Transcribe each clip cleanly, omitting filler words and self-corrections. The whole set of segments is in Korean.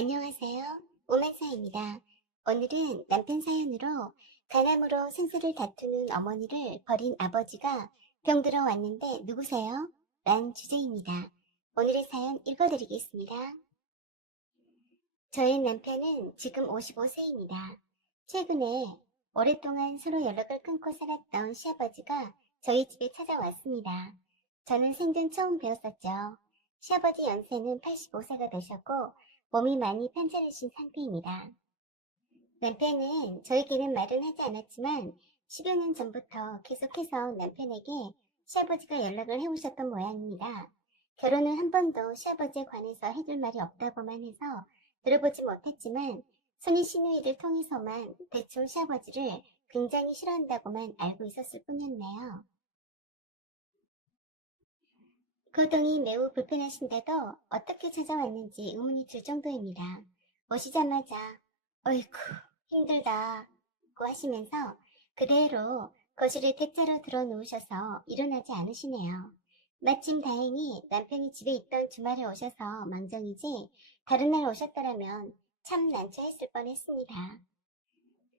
안녕하세요. 오만사입니다. 오늘은 남편 사연으로 간암으로 생사를 다투는 어머니를 버린 아버지가 병들어 왔는데 누구세요? 란 주제입니다. 오늘의 사연 읽어드리겠습니다. 저희 남편은 지금 55세입니다. 최근에 오랫동안 서로 연락을 끊고 살았던 시아버지가 저희 집에 찾아왔습니다. 저는 생전 처음 배웠었죠. 시아버지 연세는 85세가 되셨고 몸이 많이 편찮으신 상태입니다. 남편은 저에게는 말은 하지 않았지만 10여 년 전부터 계속해서 남편에게 시아버지가 연락을 해오셨던 모양입니다. 결혼은 한 번도 시아버지에 관해서 해줄 말이 없다고만 해서 들어보지 못했지만 손인 시누이를 통해서만 대충 시아버지를 굉장히 싫어한다고만 알고 있었을 뿐이었네요. 거동이 매우 불편하신데도 어떻게 찾아왔는지 의문이 들 정도입니다. 오시자마자 어이쿠 힘들다고 하시면서 그대로 거실에 대자로 들어 누우셔서 일어나지 않으시네요. 마침 다행히 남편이 집에 있던 주말에 오셔서 망정이지 다른 날 오셨더라면 참 난처했을 뻔했습니다.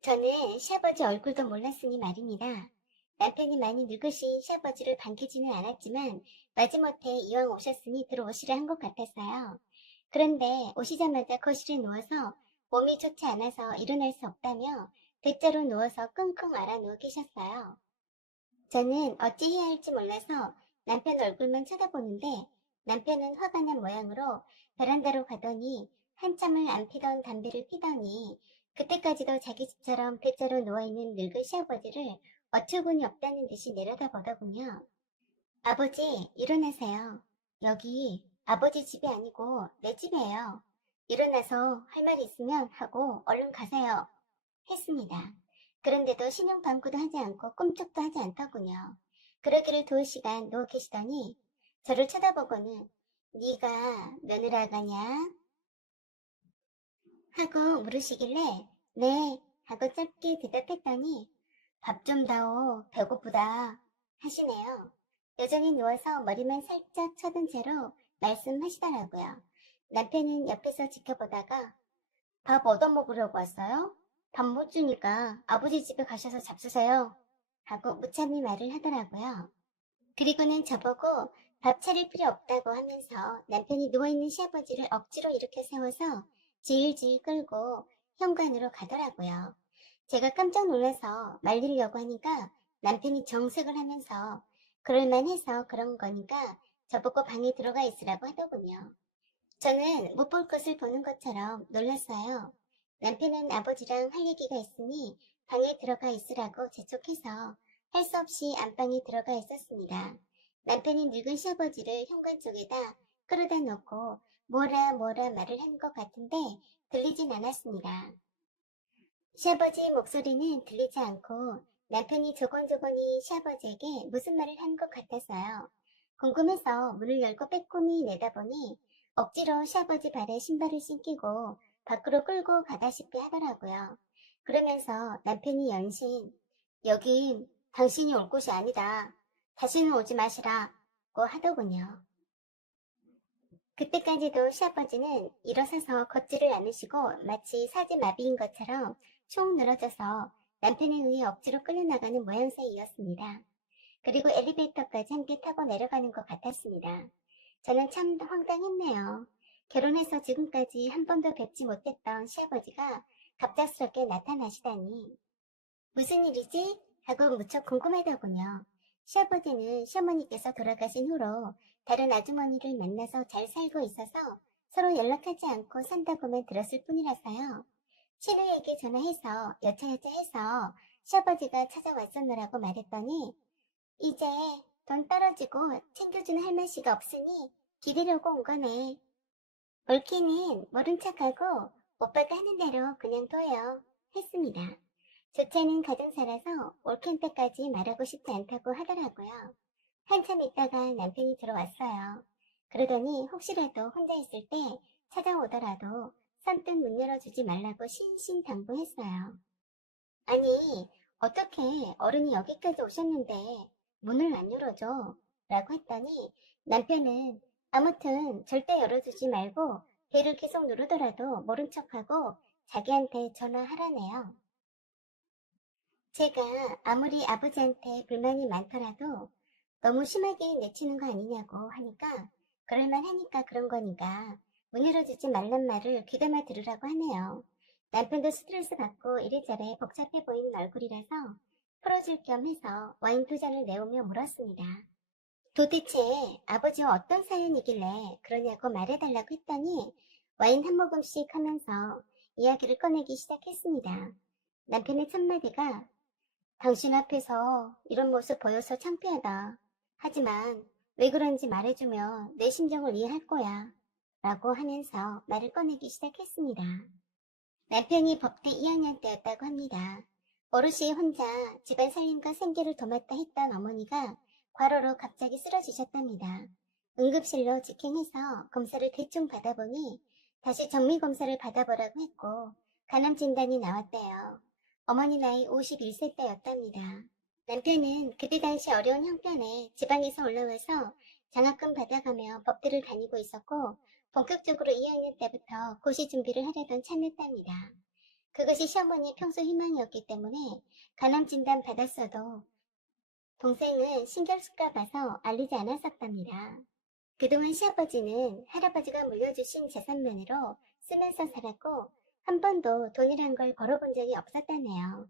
저는 시아버지 얼굴도 몰랐으니 말입니다. 남편이 많이 늙으신 시아버지를 반기지는 않았지만 마지못해 이왕 오셨으니 들어오시라 한 것 같았어요. 그런데 오시자마자 거실에 누워서 몸이 좋지 않아서 일어날 수 없다며 대자로 누워서 끙끙 앓아 누워 계셨어요. 저는 어찌 해야 할지 몰라서 남편 얼굴만 쳐다보는데 남편은 화가 난 모양으로 베란다로 가더니 한참을 안 피던 담배를 피더니 그때까지도 자기 집처럼 대자로 누워있는 늙은 시아버지를 어처구니 없다는 듯이 내려다보더군요. 아버지, 일어나세요. 여기 아버지 집이 아니고 내 집이에요. 일어나서 할 말 있으면 하고 얼른 가세요. 했습니다. 그런데도 신용방구도 하지 않고 꿈쩍도 하지 않더군요. 그러기를 2시간 누워 계시더니 저를 쳐다보고는 네가 며느라가냐? 하고 물으시길래 네 하고 짧게 대답했더니 밥 좀 다오 배고프다 하시네요. 여전히 누워서 머리만 살짝 쳐든 채로 말씀하시더라고요. 남편은 옆에서 지켜보다가 밥 얻어먹으려고 왔어요? 밥 못 주니까 아버지 집에 가셔서 잡수세요. 하고 무참히 말을 하더라고요. 그리고는 저보고 밥 차릴 필요 없다고 하면서 남편이 누워있는 시아버지를 억지로 일으켜 세워서 질질 끌고 현관으로 가더라고요. 제가 깜짝 놀라서 말리려고 하니까 남편이 정색을 하면서 그럴만해서 그런 거니까 저보고 방에 들어가 있으라고 하더군요. 저는 못 볼 것을 보는 것처럼 놀랐어요. 남편은 아버지랑 할 얘기가 있으니 방에 들어가 있으라고 재촉해서 할 수 없이 안방에 들어가 있었습니다. 남편이 늙은 시아버지를 현관 쪽에다 끌어다 놓고 뭐라 말을 하는 것 같은데 들리진 않았습니다. 시아버지의 목소리는 들리지 않고 남편이 조곤조곤히 시아버지에게 무슨 말을 하는 것 같았어요. 궁금해서 문을 열고 빼꼼히 내다보니 억지로 시아버지 발에 신발을 신기고 밖으로 끌고 가다시피 하더라고요. 그러면서 남편이 연신 여긴 당신이 올 곳이 아니다. 다시는 오지 마시라고 하더군요. 그때까지도 시아버지는 일어서서 걷지를 않으시고 마치 사지마비인 것처럼 총 늘어져서 남편에 의해 억지로 끌려나가는 모양새이었습니다. 그리고 엘리베이터까지 함께 타고 내려가는 것 같았습니다. 저는 참 황당했네요. 결혼해서 지금까지 한 번도 뵙지 못했던 시아버지가 갑작스럽게 나타나시다니. 무슨 일이지? 하고 무척 궁금하더군요. 시아버지는 시어머니께서 돌아가신 후로 다른 아주머니를 만나서 잘 살고 있어서 서로 연락하지 않고 산다고만 들었을 뿐이라서요. 신우에게 전화해서 여차여차 해서 시아버지가 찾아왔었노라고 말했더니 이제 돈 떨어지고 챙겨주는 할머니가 없으니 기대려고 온 거네. 옳기는 모른 척하고 오빠가 하는 대로 그냥 둬요. 했습니다. 조차는 가정사라서 올 때까지 말하고 싶지 않다고 하더라고요. 한참 있다가 남편이 들어왔어요. 그러더니 혹시라도 혼자 있을 때 찾아오더라도 선뜻 문 열어주지 말라고 신신당부했어요. 아니, 어떻게 어른이 여기까지 오셨는데 문을 안 열어줘? 라고 했더니 남편은 아무튼 절대 열어주지 말고 배를 계속 누르더라도 모른 척하고 자기한테 전화하라네요. 제가 아무리 아버지한테 불만이 많더라도 너무 심하게 내치는 거 아니냐고 하니까 그럴만 하니까 그런 거니까 문 열어주지 말란 말을 귀담아 들으라고 하네요. 남편도 스트레스 받고 이래저래 복잡해 보이는 얼굴이라서 풀어줄 겸 해서 와인 두 잔을 내오며 물었습니다. 도대체 아버지와 어떤 사연이길래 그러냐고 말해달라고 했더니 와인 한 모금씩 하면서 이야기를 꺼내기 시작했습니다. 남편의 첫마디가 당신 앞에서 이런 모습 보여서 창피하다. 하지만 왜 그런지 말해주면 내 심정을 이해할 거야. 라고 하면서 말을 꺼내기 시작했습니다. 남편이 법대 2학년 때였다고 합니다. 어르시 혼자 집안 살림과 생계를 도맡다 했던 어머니가 과로로 갑자기 쓰러지셨답니다. 응급실로 직행해서 검사를 대충 받아보니 다시 정밀검사를 받아보라고 했고 간암 진단이 나왔대요. 어머니 나이 51세 때였답니다. 남편은 그때 당시 어려운 형편에 지방에서 올라와서 장학금 받아가며 법대를 다니고 있었고 본격적으로 2학년 때부터 고시 준비를 하려던 참이었답니다. 그것이 시어머니의 평소 희망이었기 때문에 간암 진단 받았어도 동생은 신경 쓸까 봐서 알리지 않았었답니다. 그동안 시아버지는 할아버지가 물려주신 재산만으로 쓰면서 살았고 한 번도 돈이란 걸 벌어본 적이 없었다네요.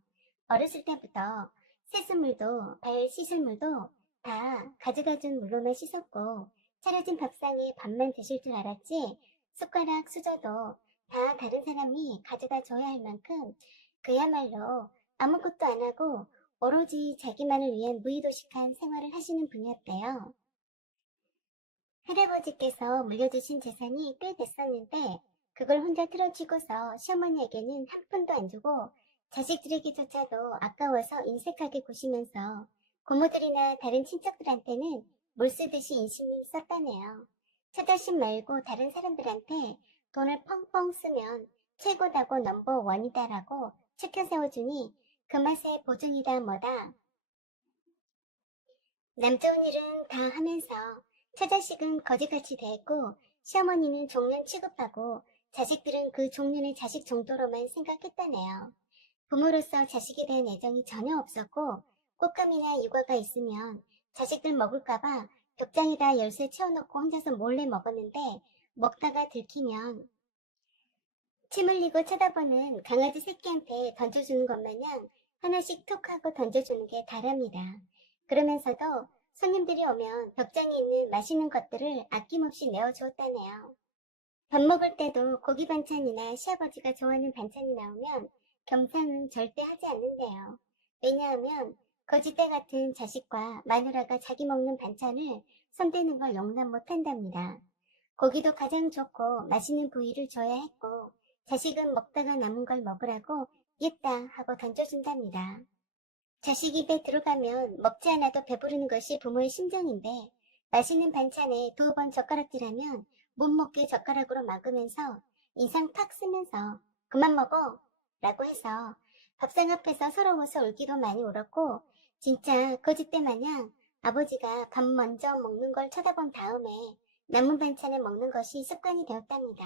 어렸을 때부터 세수물도 발 씻을물도 다 가져다준 물로만 씻었고 차려진 밥상에 밥만 드실 줄 알았지 숟가락 수저도 다 다른 사람이 가져다 줘야 할 만큼 그야말로 아무것도 안 하고 오로지 자기만을 위한 무의도식한 생활을 하시는 분이었대요. 할아버지께서 물려주신 재산이 꽤 됐었는데 그걸 혼자 틀어쥐고서 시어머니에게는 한 푼도 안 주고 자식들에게조차도 아까워서 인색하게 구시면서 고모들이나 다른 친척들한테는 물 쓰듯이 인심을 썼다네요. 처자식 말고 다른 사람들한테 돈을 펑펑 쓰면 최고다고 넘버 원이다라고 치켜 세워주니 그 맛에 보증이다 뭐다. 남 좋은 일은 다 하면서 처자식은 거지같이 대했고 시어머니는 종년 취급하고 자식들은 그 종년의 자식 정도로만 생각했다네요. 부모로서 자식에 대한 애정이 전혀 없었고 꽃감이나 육아가 있으면 자식들 먹을까봐 벽장에다 열쇠 채워놓고 혼자서 몰래 먹었는데 먹다가 들키면 침 흘리고 쳐다보는 강아지 새끼한테 던져주는 것 마냥 하나씩 툭 하고 던져주는 게 다랍니다. 그러면서도 손님들이 오면 벽장에 있는 맛있는 것들을 아낌없이 내어주었다네요. 밥 먹을 때도 고기 반찬이나 시아버지가 좋아하는 반찬이 나오면 겸상은 절대 하지 않는데요. 왜냐하면 거지대 같은 자식과 마누라가 자기 먹는 반찬을 손대는 걸 용납 못한답니다. 고기도 가장 좋고 맛있는 부위를 줘야 했고 자식은 먹다가 남은 걸 먹으라고 있다 하고 던져준답니다. 자식 입에 들어가면 먹지 않아도 배부르는 것이 부모의 심정인데 맛있는 반찬에 두어 번 젓가락질하면 못 먹게 젓가락으로 막으면서 인상 탁 쓰면서 그만 먹어 라고 해서 밥상 앞에서 서러워서 울기도 많이 울었고 진짜 거짓대 마냥 아버지가 밥 먼저 먹는 걸 쳐다본 다음에 남은 반찬을 먹는 것이 습관이 되었답니다.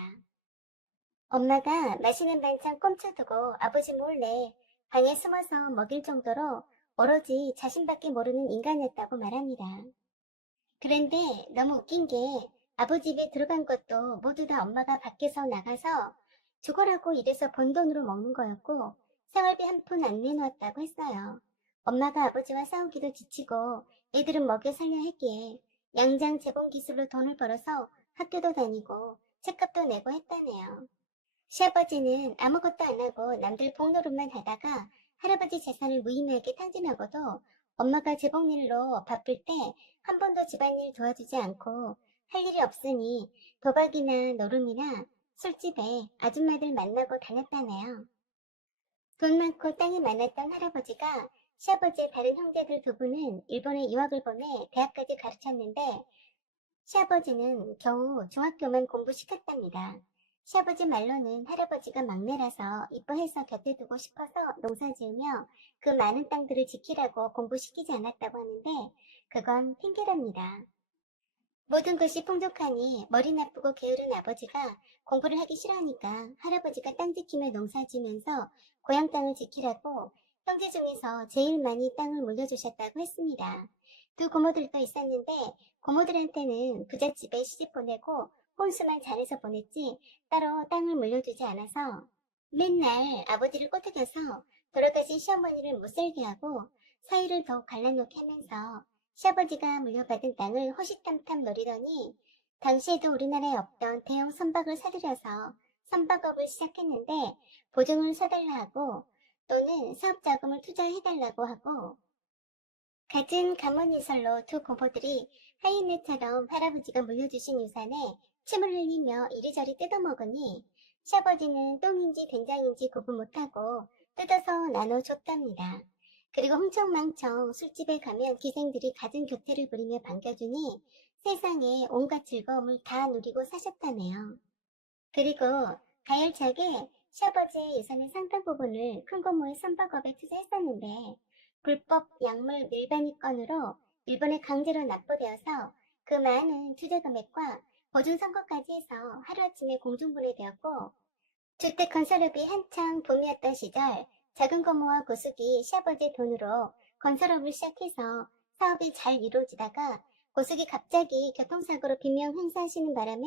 엄마가 맛있는 반찬 꼼쳐두고 아버지 몰래 방에 숨어서 먹일 정도로 오로지 자신밖에 모르는 인간이었다고 말합니다. 그런데 너무 웃긴 게 아버지 집에 들어간 것도 모두 다 엄마가 밖에서 나가서 죽어라고 이래서 번 돈으로 먹는 거였고 생활비 한 푼 안 내놓았다고 했어요. 엄마가 아버지와 싸우기도 지치고 애들은 먹여 살려야 했기에 양장 재봉 기술로 돈을 벌어서 학교도 다니고 책값도 내고 했다네요. 시아버지는 아무것도 안 하고 남들 복노릇만 하다가 할아버지 재산을 무의미하게 탕진하고도 엄마가 재봉일로 바쁠 때 한 번도 집안일 도와주지 않고 할 일이 없으니 도박이나 노름이나 술집에 아줌마들 만나고 다녔다네요. 돈 많고 땅이 많았던 할아버지가 시아버지의 다른 형제들 두 분은 일본에 유학을 보내 대학까지 가르쳤는데 시아버지는 겨우 중학교만 공부시켰답니다. 시아버지 말로는 할아버지가 막내라서 이뻐해서 곁에 두고 싶어서 농사지으며 그 많은 땅들을 지키라고 공부시키지 않았다고 하는데 그건 핑계랍니다. 모든 것이 풍족하니 머리 나쁘고 게으른 아버지가 공부를 하기 싫어하니까 할아버지가 땅 지키며 농사 지면서 고향 땅을 지키라고 형제 중에서 제일 많이 땅을 물려주셨다고 했습니다. 두 고모들도 있었는데 고모들한테는 부잣집에 시집 보내고 혼수만 잘해서 보냈지 따로 땅을 물려주지 않아서 맨날 아버지를 꼬드겨서 돌아가신 시어머니를 못살게 하고 사이를 더 갈라놓게 하면서 시아버지가 물려받은 땅을 호시탐탐 노리더니 당시에도 우리나라에 없던 대형 선박을 사들여서 선박업을 시작했는데 보증을 서달라 하고 또는 사업 자금을 투자해달라고 하고 갖은 가문이설로 두 고모들이 하인네처럼 할아버지가 물려주신 유산에 침을 흘리며 이리저리 뜯어먹으니 시아버지는 똥인지 된장인지 구분 못하고 뜯어서 나눠줬답니다. 그리고 흥청망청 술집에 가면 기생들이 갖은 교태를 부리며 반겨주니 세상에 온갖 즐거움을 다 누리고 사셨다네요. 그리고 가열차게 시아버지의 유산의 상당 부분을 큰 고모의 선박업에 투자했었는데 불법 약물 밀반입 건으로 일본에 강제로 납부되어서 그 많은 투자 금액과 보증 선고까지 해서 하루아침에 공중분해되었고 주택 건설업이 한창 붐이었던 시절 작은 고모와 고숙이 시아버지의 돈으로 건설업을 시작해서 사업이 잘 이루어지다가 고숙이 갑자기 교통사고로 비명 행사하시는 바람에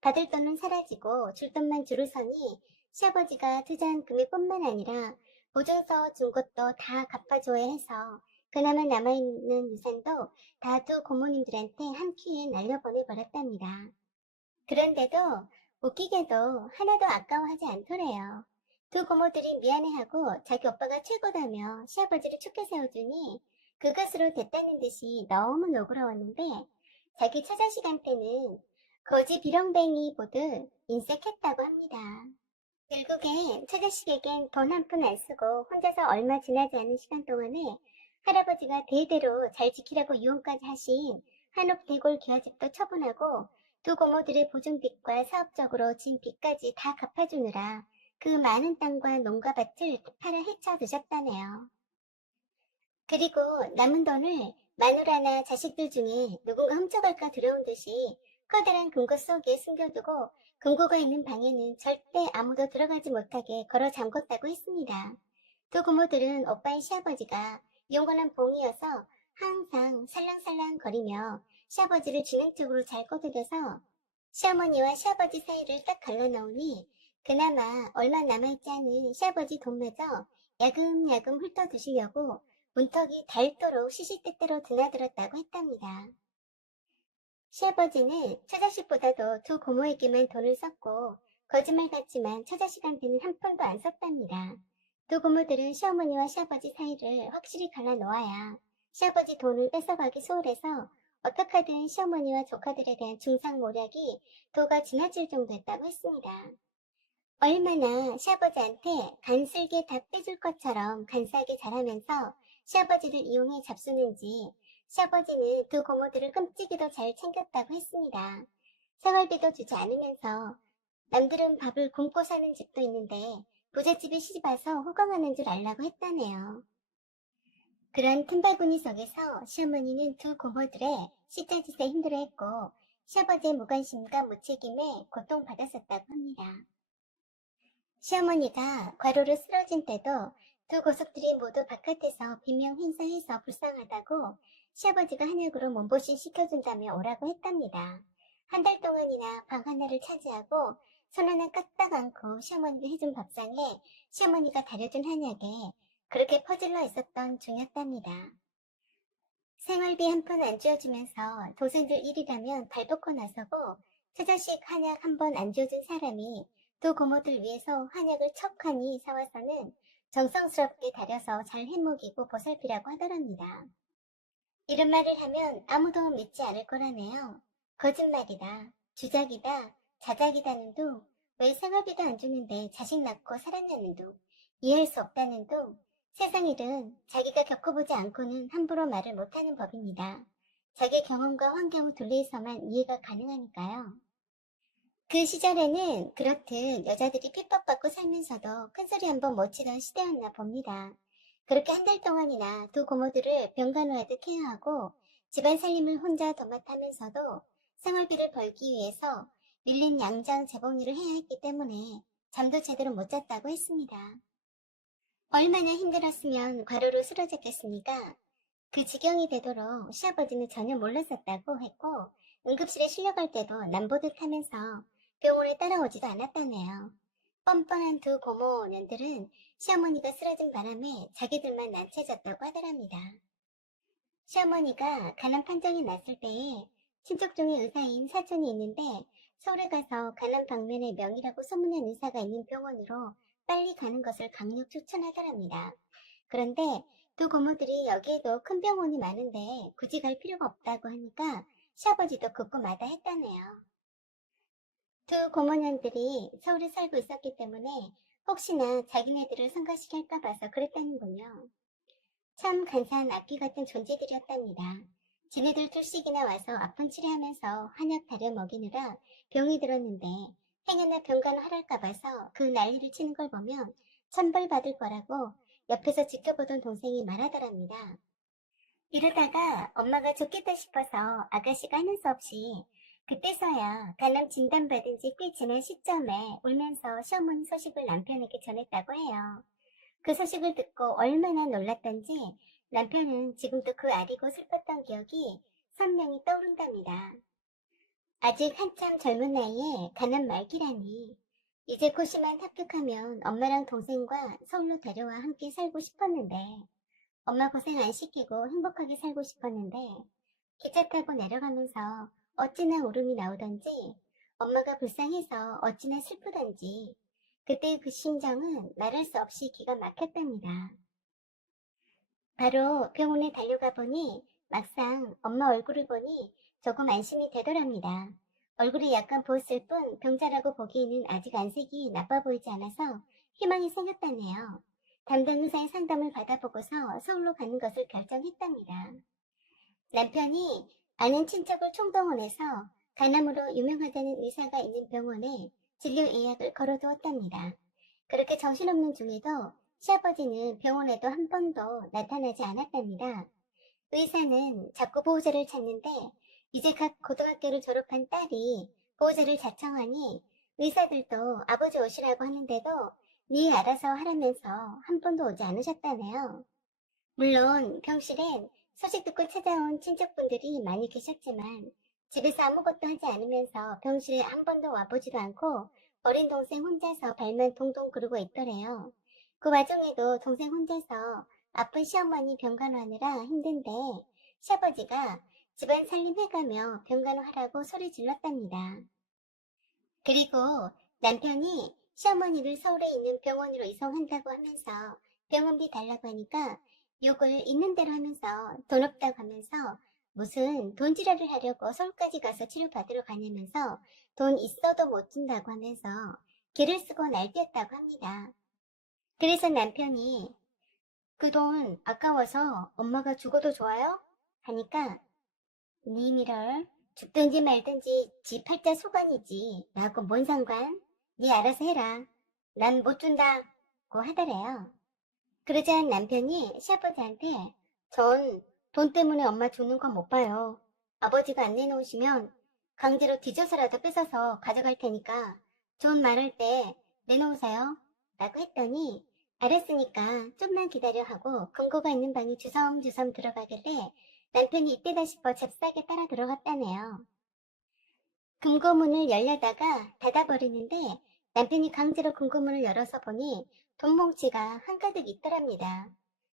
받을 돈은 사라지고 줄 돈만 줄을 서니 시아버지가 투자한 금액뿐만 아니라 보증서 준 것도 다 갚아줘야 해서 그나마 남아있는 유산도 다 두 고모님들한테 한 큐에 날려보내버렸답니다. 그런데도 웃기게도 하나도 아까워하지 않더래요. 두 고모들이 미안해하고 자기 오빠가 최고다며 시아버지를 축켜 세워주니 그것으로 됐다는 듯이 너무 너그러웠는데 자기 처자식한테는 거지 비렁뱅이 보듯 인색했다고 합니다. 결국엔 처자식에겐 돈 한 푼 안 쓰고 혼자서 얼마 지나지 않은 시간 동안에 할아버지가 대대로 잘 지키라고 유언까지 하신 한옥 대골 기와집도 처분하고 두 고모들의 보증빚과 사업적으로 진 빚까지 다 갚아주느라 그 많은 땅과 농가밭을 팔아 헤쳐드셨다네요. 그리고 남은 돈을 마누라나 자식들 중에 누군가 훔쳐갈까 두려운 듯이 커다란 금고 속에 숨겨두고 금고가 있는 방에는 절대 아무도 들어가지 못하게 걸어 잠궜다고 했습니다. 두 고모들은 오빠의 시아버지가 영원한 봉이어서 항상 살랑살랑 거리며 시아버지를 지능적으로 잘 꼬드겨서 시어머니와 시아버지 사이를 딱 갈라놓으니 그나마 얼마 남아있지 않은 시아버지 돈마저 야금야금 훑어두시려고 문턱이 닳도록 시시때때로 드나들었다고 했답니다. 시아버지는 처자식보다도 두 고모에게만 돈을 썼고 거짓말 같지만 처자식한테는 한 푼도 안 썼답니다. 두 고모들은 시어머니와 시아버지 사이를 확실히 갈라놓아야 시아버지 돈을 뺏어가기 수월해서 어떡하든 시어머니와 조카들에 대한 중상모략이 도가 지나칠 정도였다고 했습니다. 얼마나 시아버지한테 간슬게 다 빼줄 것처럼 간사하게 잘하면서 시아버지를 이용해 잡수는지 시아버지는 두 고모들을 끔찍이도 잘 챙겼다고 했습니다. 생활비도 주지 않으면서 남들은 밥을 굶고 사는 집도 있는데 부잣집에 시집와서 호강하는 줄 알라고 했다네요. 그런 틈바구니 속에서 시어머니는 두 고모들의 시자짓에 힘들어했고 시아버지의 무관심과 무책임에 고통받았었다고 합니다. 시어머니가 과로로 쓰러진 때도 두 고속들이 모두 바깥에서 비명 행사해서 불쌍하다고 시아버지가 한약으로 몸보신 시켜준다며 오라고 했답니다. 한 달 동안이나 방 하나를 차지하고 손 하나 까딱 않고 시어머니가 해준 밥상에 시어머니가 다려준 한약에 그렇게 퍼질러 있었던 중이었답니다. 생활비 한 푼 안 쥐어주면서 동생들 일이라면 발벗고 나서고 처자식 한약 한 번 안 쥐어준 사람이 두 고모들 위해서 한약을 척하니 사와서는 정성스럽게 다려서 잘 해먹이고 보살피라고 하더랍니다. 이런 말을 하면 아무도 믿지 않을 거라네요. 거짓말이다, 주작이다, 자작이다는 둥, 왜 생활비도 안 주는데 자식 낳고 살았냐는 둥, 이해할 수 없다는 둥, 세상 일은 자기가 겪어보지 않고는 함부로 말을 못하는 법입니다. 자기 경험과 환경을 둘리해서만 이해가 가능하니까요. 그 시절에는 그렇듯 여자들이 핍박받고 살면서도 큰소리 한번 못 치던 시대였나 봅니다. 그렇게 한 달 동안이나 두 고모들을 병간호하듯 케어하고 집안 살림을 혼자 도맡아면서도 생활비를 벌기 위해서 밀린 양장 재봉일을 해야 했기 때문에 잠도 제대로 못 잤다고 했습니다. 얼마나 힘들었으면 과로로 쓰러졌겠습니까? 그 지경이 되도록 시아버지는 전혀 몰랐었다고 했고 응급실에 실려갈 때도 남보듯 하면서 병원에 따라오지도 않았다네요. 뻔뻔한 두 고모년들은 시어머니가 쓰러진 바람에 자기들만 난처해졌다고 하더랍니다. 시어머니가 간암 판정이 났을 때에 친척 중에 의사인 사촌이 있는데 서울에 가서 간암 방면의 명이라고 소문난 의사가 있는 병원으로 빨리 가는 것을 강력 추천하더랍니다. 그런데 두 고모들이 여기에도 큰 병원이 많은데 굳이 갈 필요가 없다고 하니까 시아버지도 굳고 마다했다네요. 두 고모년들이 서울에 살고 있었기 때문에 혹시나 자기네들을 성가시킬까 봐서 그랬다는군요. 참 간사한 악귀 같은 존재들이었답니다. 지네들 둘씩이나 와서 아픈 치료하면서 한약 다려 먹이느라 병이 들었는데 행여나 병간호하랄까 봐서 그 난리를 치는 걸 보면 천벌 받을 거라고 옆에서 지켜보던 동생이 말하더랍니다. 이러다가 엄마가 좋겠다 싶어서 아가씨가 하는 수 없이 그때서야 간암 진단받은 지 꽤 지난 시점에 울면서 시어머니 소식을 남편에게 전했다고 해요. 그 소식을 듣고 얼마나 놀랐던지 남편은 지금도 그 아리고 슬펐던 기억이 선명히 떠오른답니다. 아직 한참 젊은 나이에 간암 말기라니. 이제 고시만 합격하면 엄마랑 동생과 서울로 데려와 함께 살고 싶었는데 엄마 고생 안 시키고 행복하게 살고 싶었는데 기차 타고 내려가면서 어찌나 울음이 나오던지 엄마가 불쌍해서 어찌나 슬프던지 그때의 그 심정은 말할 수 없이 기가 막혔답니다. 바로 병원에 달려가 보니 막상 엄마 얼굴을 보니 조금 안심이 되더랍니다. 얼굴이 약간 부었을 뿐 병자라고 보기에는 아직 안색이 나빠 보이지 않아서 희망이 생겼다네요. 담당 의사의 상담을 받아보고서 서울로 가는 것을 결정했답니다. 남편이 아는 친척을 총동원해서 간암으로 유명하다는 의사가 있는 병원에 진료 예약을 걸어두었답니다. 그렇게 정신없는 중에도 시아버지는 병원에도 한 번도 나타나지 않았답니다. 의사는 자꾸 보호자를 찾는데 이제 각 고등학교를 졸업한 딸이 보호자를 자청하니 의사들도 아버지 오시라고 하는데도 네 알아서 하라면서 한 번도 오지 않으셨다네요. 물론 병실엔 소식 듣고 찾아온 친척분들이 많이 계셨지만 집에서 아무것도 하지 않으면서 병실에 한 번도 와보지도 않고 어린 동생 혼자서 발만 동동 구르고 있더래요. 그 와중에도 동생 혼자서 아픈 시어머니 병간호하느라 힘든데 시아버지가 집안 살림 해가며 병간호하라고 소리 질렀답니다. 그리고 남편이 시어머니를 서울에 있는 병원으로 이송한다고 하면서 병원비 달라고 하니까 욕을 있는 대로 하면서 돈 없다고 하면서 무슨 돈지랄을 하려고 서울까지 가서 치료받으러 가냐면서 돈 있어도 못 준다고 하면서 길을 쓰고 날뛰었다고 합니다. 그래서 남편이 그 돈 아까워서 엄마가 죽어도 좋아요? 하니까 니미럴 죽든지 말든지 지 팔자 소관이지 나하고 뭔 상관? 니 알아서 해라. 난 못 준다고 하더래요. 그러자 남편이 시아버지한테 전 돈 때문에 엄마 죽는 건 못 봐요. 아버지가 안 내놓으시면 강제로 뒤져서라도 뺏어서 가져갈 테니까 좋은 말할 때 내놓으세요. 라고 했더니 알았으니까 좀만 기다려 하고 금고가 있는 방에 주섬주섬 들어가길래 남편이 이때다 싶어 잽싸게 따라 들어갔다네요. 금고문을 열려다가 닫아버리는데 남편이 강제로 금고문을 열어서 보니 돈뭉치가 한가득 있더랍니다.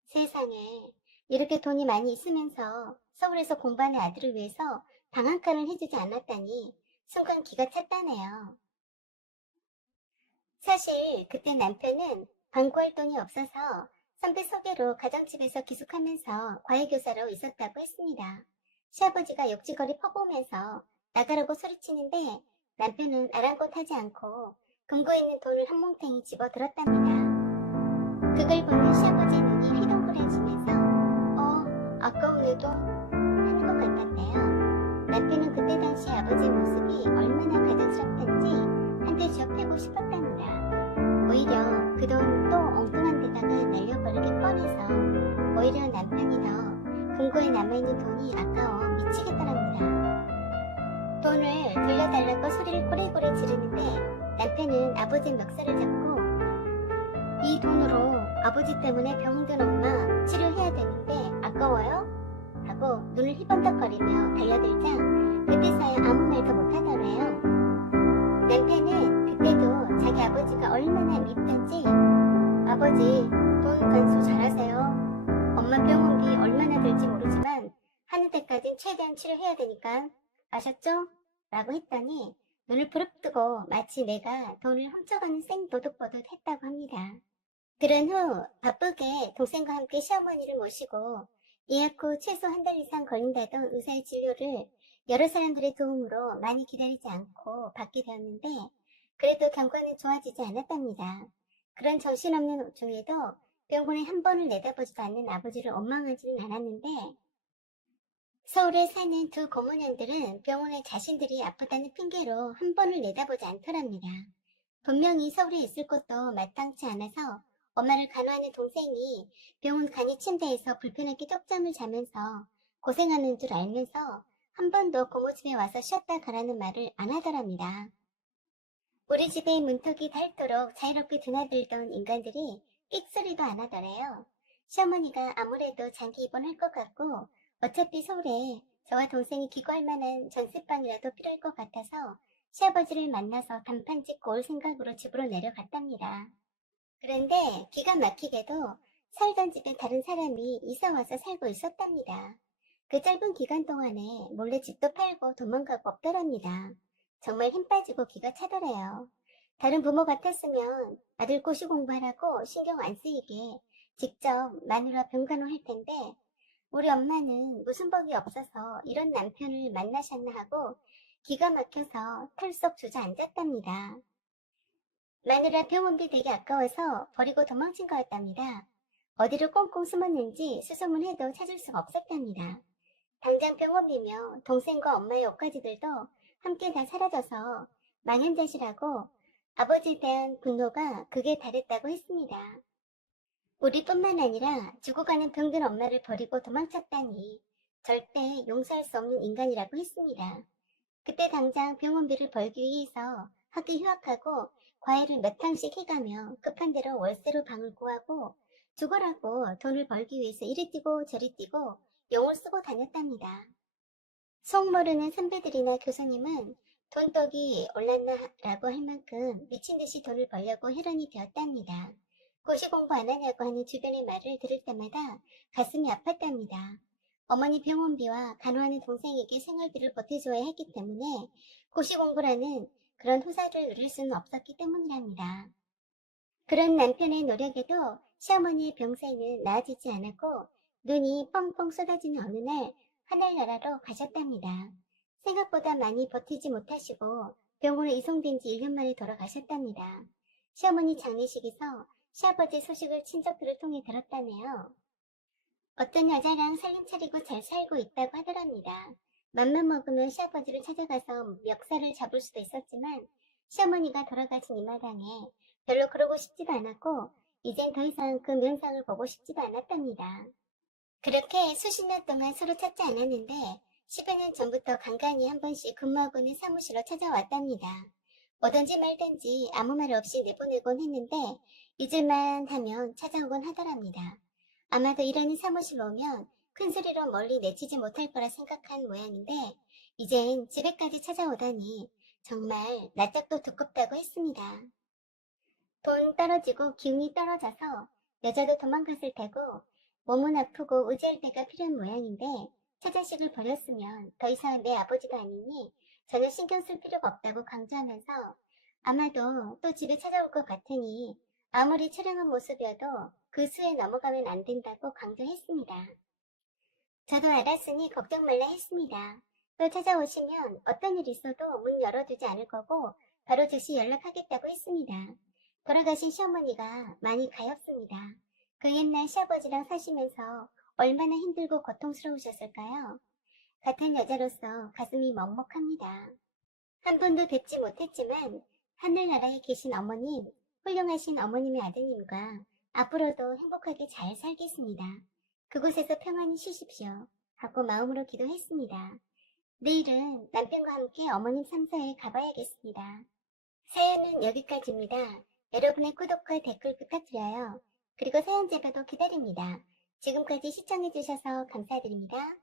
세상에 이렇게 돈이 많이 있으면서 서울에서 공부하는 아들을 위해서 방 한 칸을 해주지 않았다니 순간 기가 찼다네요. 사실 그때 남편은 방 구할 돈이 없어서 선배 소개로 가정집에서 기숙하면서 과외교사로 있었다고 했습니다. 시아버지가 욕지거리 퍼보면서 나가라고 소리치는데 남편은 아랑곳하지 않고 금고에 있는 돈을 한 몽탱이 집어들었답니다. 그걸 보는 시아버지의 눈이 휘둥그레지면서 아까운 내 돈? 하는 것 같았대요. 남편은 그때 당시 아버지의 모습이 얼마나 가증스럽던지 한 대 쥐어 패고 싶었답니다. 오히려 그 돈 또 엉뚱한 데다가 날려버리기 뻔해서 오히려 남편이 더 금고에 남아있는 돈이 아까워 미치겠더랍니다. 돈을 돌려달라고 소리를 꼬리꼬리 지르는데 남편은 아버지 멱살을 잡고 이 돈으로 아버지 때문에 병 든 엄마 치료해야 되는데 아까워요? 하고 눈을 희번덕거리며 달려들자 그때서야 아무 말도 못하더래요. 남편은 그때도 자기 아버지가 얼마나 밉던지 아버지 돈 간수 잘하세요. 엄마 병원비 얼마나 들지 모르지만 하는 데까진 최대한 치료해야 되니까 아셨죠? 라고 했더니 눈을 부릅뜨고 마치 내가 돈을 훔쳐가는 생도둑보듯 했다고 합니다. 그런 후 바쁘게 동생과 함께 시어머니를 모시고 예약 후 최소 한 달 이상 걸린다던 의사의 진료를 여러 사람들의 도움으로 많이 기다리지 않고 받게 되었는데 그래도 경과는 좋아지지 않았답니다. 그런 정신없는 중에도 병원에 한 번을 내다보지도 않는 아버지를 원망하지는 않았는데 서울에 사는 두 고모년들은 병원에 자신들이 아프다는 핑계로 한 번을 내다보지 않더랍니다. 분명히 서울에 있을 것도 마땅치 않아서 엄마를 간호하는 동생이 병원 간이 침대에서 불편하게 쪽잠을 자면서 고생하는 줄 알면서 한 번도 고모 집에 와서 쉬었다 가라는 말을 안 하더랍니다. 우리 집에 문턱이 닳도록 자유롭게 드나들던 인간들이 끽소리도 안 하더래요. 시어머니가 아무래도 장기 입원할 것 같고 어차피 서울에 저와 동생이 기거할 만한 전세방이라도 필요할 것 같아서 시아버지를 만나서 단판 짓고 올 생각으로 집으로 내려갔답니다. 그런데 기가 막히게도 살던 집에 다른 사람이 이사와서 살고 있었답니다. 그 짧은 기간 동안에 몰래 집도 팔고 도망가고 없더랍니다. 정말 힘 빠지고 기가 차더래요. 다른 부모 같았으면 아들 고시 공부하라고 신경 안 쓰이게 직접 마누라 병간호 할 텐데 우리 엄마는 무슨 법이 없어서 이런 남편을 만나셨나 하고 기가 막혀서 털썩 주저앉았답니다. 마누라 병원비 되게 아까워서 버리고 도망친 거였답니다. 어디로 꽁꽁 숨었는지 수소문해도 찾을 수가 없었답니다. 당장 병원비며 동생과 엄마의 옷가지들도 함께 다 사라져서 망연자실하고 아버지에 대한 분노가 극에 달했다고 했습니다. 우리뿐만 아니라 죽어가는 병든 엄마를 버리고 도망쳤다니 절대 용서할 수 없는 인간이라고 했습니다. 그때 당장 병원비를 벌기 위해서 학교 휴학하고 과외를 몇 학씩 해가며 급한 대로 월세로 방을 구하고 죽어라고 돈을 벌기 위해서 이리 뛰고 저리 뛰고 용을 쓰고 다녔답니다. 속 모르는 선배들이나 교수님은 돈떡이 올랐나라고 할 만큼 미친듯이 돈을 벌려고 혈안이 되었답니다. 고시 공부 안 하냐고 하는 주변의 말을 들을 때마다 가슴이 아팠답니다. 어머니 병원비와 간호하는 동생에게 생활비를 보태줘야 했기 때문에 고시 공부라는 그런 후사를 누릴 수는 없었기 때문이랍니다. 그런 남편의 노력에도 시어머니의 병세는 나아지지 않았고 눈이 뻥뻥 쏟아지는 어느 날 하늘나라로 가셨답니다. 생각보다 많이 버티지 못하시고 병원에 이송된 지 1년 만에 돌아가셨답니다. 시어머니 장례식에서 시아버지 소식을 친척들을 통해 들었다네요. 어떤 여자랑 살림 차리고 잘 살고 있다고 하더랍니다. 맘만 먹으면 시아버지를 찾아가서 멱살을 잡을 수도 있었지만 시어머니가 돌아가신 이 마당에 별로 그러고 싶지도 않았고 이젠 더 이상 그 면상을 보고 싶지도 않았답니다. 그렇게 수십 년 동안 서로 찾지 않았는데 10여 년 전부터 간간히 한 번씩 근무하고 있는 사무실로 찾아왔답니다. 오든지 말든지 아무 말 없이 내보내곤 했는데 잊을만 하면 찾아오곤 하더랍니다. 아마도 이러니 사무실로 오면 큰소리로 멀리 내치지 못할 거라 생각한 모양인데 이젠 집에까지 찾아오다니 정말 낯짝도 두껍다고 했습니다. 돈 떨어지고 기운이 떨어져서 여자도 도망갔을 테고 몸은 아프고 의지할 때가 필요한 모양인데 처자식을 버렸으면 더 이상 내 아버지도 아니니 전혀 신경 쓸 필요가 없다고 강조하면서 아마도 또 집에 찾아올 것 같으니 아무리 촬영한 모습이어도 그 수에 넘어가면 안 된다고 강조했습니다. 저도 알았으니 걱정 말라 했습니다. 또 찾아오시면 어떤 일 있어도 문 열어두지 않을 거고 바로 즉시 연락하겠다고 했습니다. 돌아가신 시어머니가 많이 가엾습니다. 그 옛날 시아버지랑 사시면서 얼마나 힘들고 고통스러우셨을까요? 같은 여자로서 가슴이 먹먹합니다. 한 번도 뵙지 못했지만 하늘나라에 계신 어머님, 훌륭하신 어머님의 아드님과 앞으로도 행복하게 잘 살겠습니다. 그곳에서 평안히 쉬십시오. 하고 마음으로 기도했습니다. 내일은 남편과 함께 어머님 상사에 가봐야겠습니다. 사연은 여기까지입니다. 여러분의 구독과 댓글 부탁드려요. 그리고 사연 제보도 기다립니다. 지금까지 시청해주셔서 감사드립니다.